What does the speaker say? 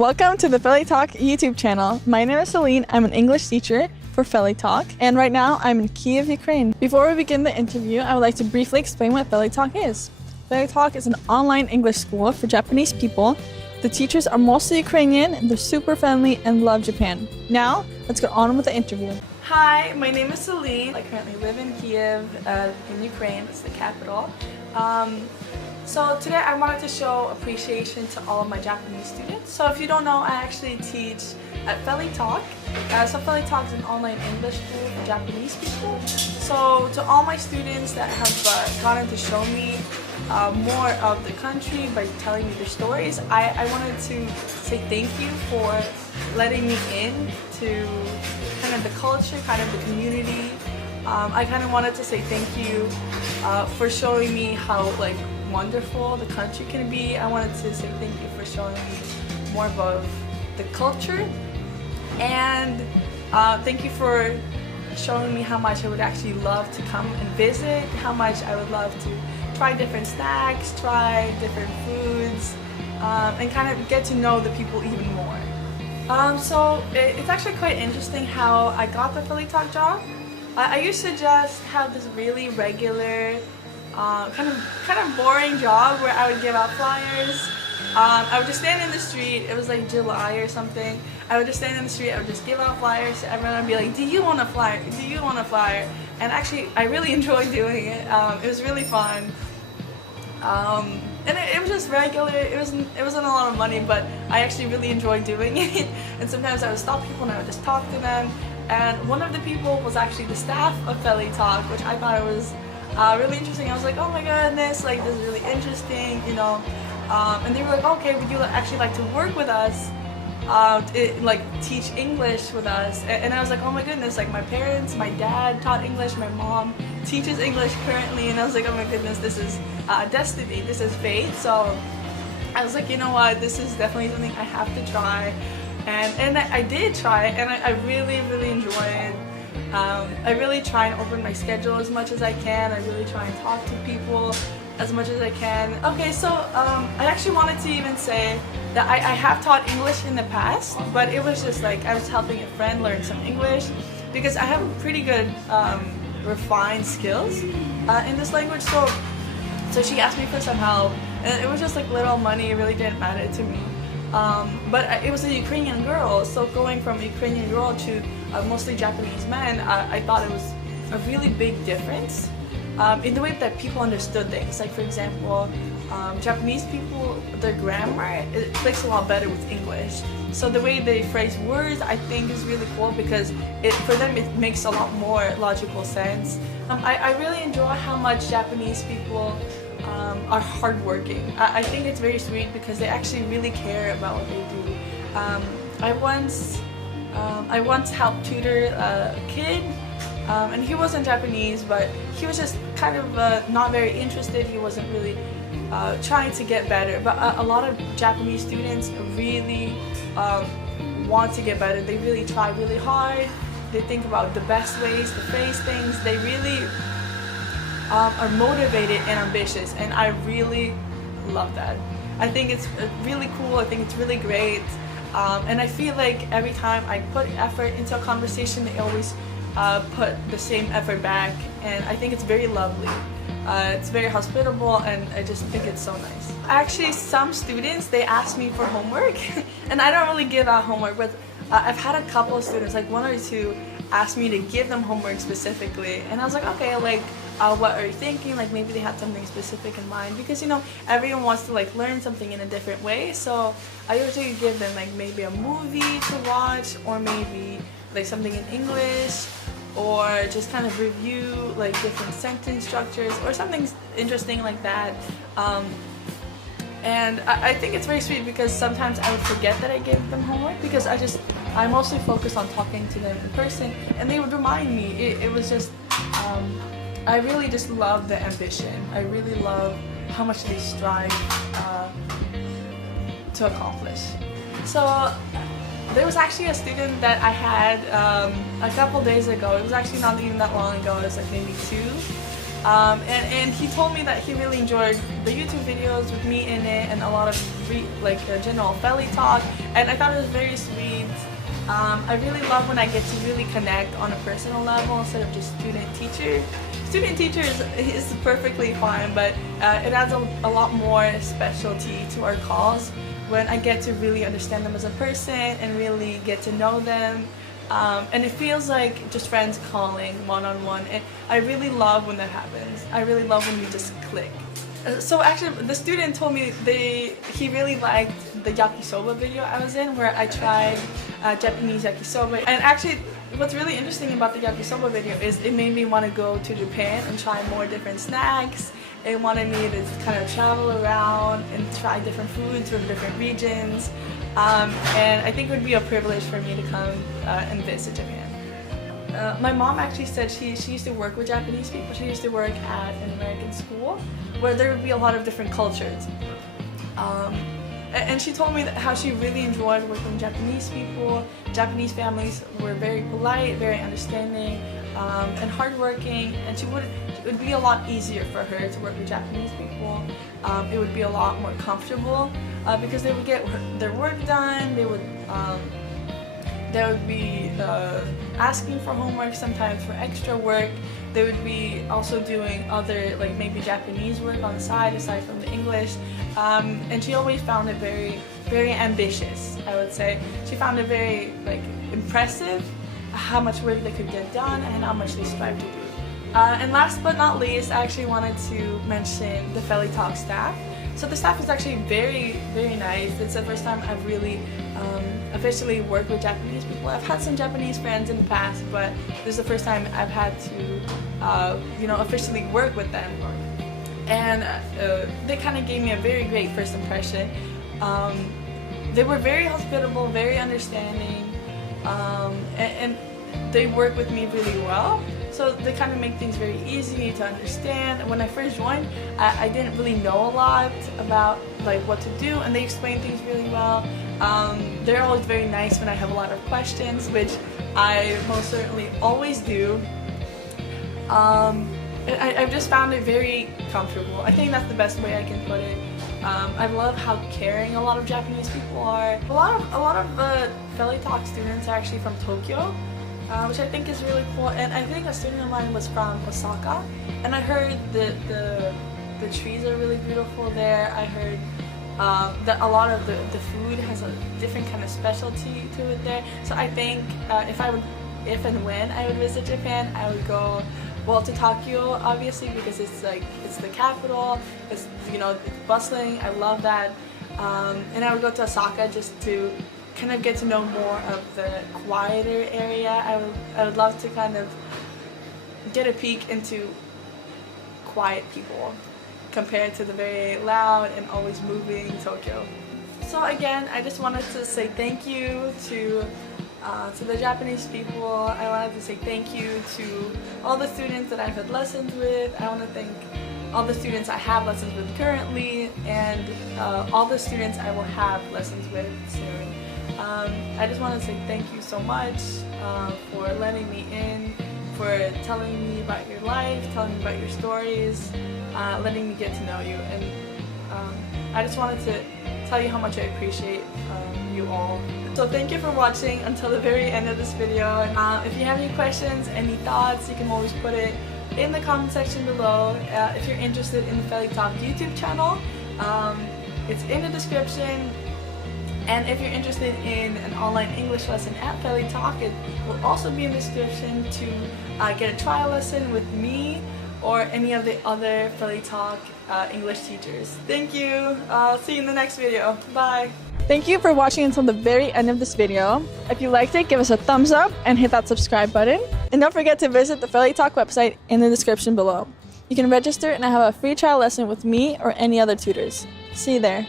Welcome to the FeliTalk YouTube channel. My name is Celine. I'm an English teacher for FeliTalk, and right now I'm in Kiev, Ukraine. Before we begin the interview, I would like to briefly explain what FeliTalk is. FeliTalk is an online English school for Japanese people. The teachers are mostly Ukrainian, they're super friendly, and love Japan. Now, let's get on with the interview. Hi, my name is Celine. I currently live in Kiev, in Ukraine. It's the capital. So today I wanted to show appreciation to all of my Japanese students. So if you don't know, I actually teach at FeliTalk. So FeliTalk is an online English school for Japanese people. So to all my students that have gotten to show me more of the country by telling me their stories, I wanted to say thank you for letting me in to kind of the culture, kind of the community. I kind of wanted to say thank you for showing me how wonderful the country can be. I wanted to say thank you for showing me more about the culture, and thank you for showing me how much I would actually love to come and visit, how much I would love to try different snacks, try different foods, and kind of get to know the people even more. So it's actually quite interesting how I got the FeliTalk job. I used to just have this really regular kind of boring job where I would give out flyers. I would just stand in the street. It was like July or something. I would just stand in the street. I would just give out flyers to everyone and be like, "Do you want a flyer? Do you want a flyer?" And actually, I really enjoyed doing it. It was really fun. And it was just regular. It wasn't a lot of money, but I actually really enjoyed doing it. And sometimes I would stop people and I would just talk to them. And one of the people was actually the staff of FeliTalk, which I thought was really interesting. I was like, oh my goodness, this is really interesting, you know. And they were like, okay, would you actually like to work with us, teach English with us? And I was like, oh my goodness, my parents, my dad taught English, my mom teaches English currently, and I was like, oh my goodness, this is destiny, this is fate. So I was like, you know what, this is definitely something I have to try. And I did try it, and I really, really enjoy it. I really try and open my schedule as much as I can. I really try and talk to people as much as I can. Okay, so I actually wanted to even say that I have taught English in the past, but it was just I was helping a friend learn some English because I have pretty good refined skills in this language. So she asked me for some help, and it was just little money. It really didn't matter to me. But it was a Ukrainian girl, so going from a Ukrainian girl to mostly Japanese men, I thought it was a really big difference in the way that people understood things. Like, for example, Japanese people, their grammar, it clicks a lot better with English. So the way they phrase words, I think, is really cool because for them it makes a lot more logical sense. I really enjoy how much Japanese people are hardworking. I think it's very sweet because they actually really care about what they do. I once helped tutor a kid, and he wasn't Japanese, but he was just kind of not very interested. He wasn't really trying to get better. But a lot of Japanese students really want to get better. They really try really hard. They think about the best ways to phrase things. They really are motivated and ambitious, and I really love that. I think it's really cool. I think it's really great, and I feel like every time I put effort into a conversation, they always put the same effort back, and I think it's very lovely. It's very hospitable, and I just think it's so nice. Actually, some students, they ask me for homework, and I don't really give out homework, but I've had a couple of students, one or two, ask me to give them homework specifically, and I was like, okay, what are you thinking? Maybe they had something specific in mind, because everyone wants to learn something in a different way. So I usually give them maybe a movie to watch, or maybe something in English, or just kind of review different sentence structures or something interesting like that. And I think it's very sweet because sometimes I would forget that I gave them homework because I mostly focus on talking to them in person, and they would remind me. It was just I really just love the ambition. I really love how much they strive to accomplish. So there was actually a student that I had a couple days ago. It was actually not even that long ago. It was maybe 2. And he told me that he really enjoyed the YouTube videos with me in it and a lot of general Feli talk, and I thought it was very sweet. I really love when I get to really connect on a personal level instead of just student-teacher. Student-teacher is perfectly fine, but it adds a lot more specialty to our calls when I get to really understand them as a person and really get to know them. And it feels like just friends calling one-on-one. And I really love when that happens. I really love when we just click. So actually, the student told me he really liked the yakisoba video I was in, where I tried Japanese yakisoba. And actually, what's really interesting about the yakisoba video is it made me want to go to Japan and try more different snacks. It wanted me to kind of travel around and try different foods from different regions. And I think it would be a privilege for me to come and visit Japan. My mom actually said she used to work with Japanese people. She used to work at an American school where there would be a lot of different cultures. And she told me that how she really enjoyed working with Japanese people. Japanese families were very polite, very understanding, and hardworking, and it would be a lot easier for her to work with Japanese people. It would be a lot more comfortable because they would get their work done. They would be asking for homework, sometimes for extra work. They would be also doing other, like maybe Japanese work on the side, aside from the English. And she always found it very, very ambitious, I would say. She found it very impressive how much work they could get done and how much they strive to do. And last but not least, I actually wanted to mention the FeliTalk staff. So the staff is actually very, very nice. It's the first time I've really officially worked with Japanese people. I've had some Japanese friends in the past, but this is the first time I've had to, officially work with them. And they kind of gave me a very great first impression. They were very hospitable, very understanding, and they work with me really well. So they kind of make things very easy to understand. When I first joined, I didn't really know a lot about what to do, and they explain things really well. They're always very nice when I have a lot of questions, which I most certainly always do. I've just found it very comfortable. I think that's the best way I can put it. I love how caring a lot of Japanese people are. A lot of FeliTalk students are actually from Tokyo, which I think is really cool. And I think a student of mine was from Osaka, and I heard the trees are really beautiful there. I heard that a lot of the food has a different kind of specialty to it there. So I think if and when I would visit Japan, I would go to Tokyo, obviously, because it's the capital. It's it's bustling. I love that. And I would go to Osaka just to kind of get to know more of the quieter area. I would love to kind of get a peek into quiet people compared to the very loud and always moving Tokyo. So again, I just wanted to say thank you to the Japanese people. I wanted to say thank you to all the students that I've had lessons with. I want to thank all the students I have lessons with currently, and all the students I will have lessons with soon. I just want to say thank you so much for letting me in, for telling me about your life, telling me about your stories, letting me get to know you. And I just wanted to tell you how much I appreciate you all. So thank you for watching until the very end of this video. And if you have any questions, any thoughts, you can always put it in the comment section below. If you're interested in the FeliTalk YouTube channel, it's in the description. And if you're interested in an online English lesson at FeliTalk, it will also be in the description to get a trial lesson with me or any of the other FeliTalk English teachers. Thank you. I'll see you in the next video. Bye. Thank you for watching until the very end of this video. If you liked it, give us a thumbs up and hit that subscribe button. And don't forget to visit the FeliTalk website in the description below. You can register and have a free trial lesson with me or any other tutors. See you there.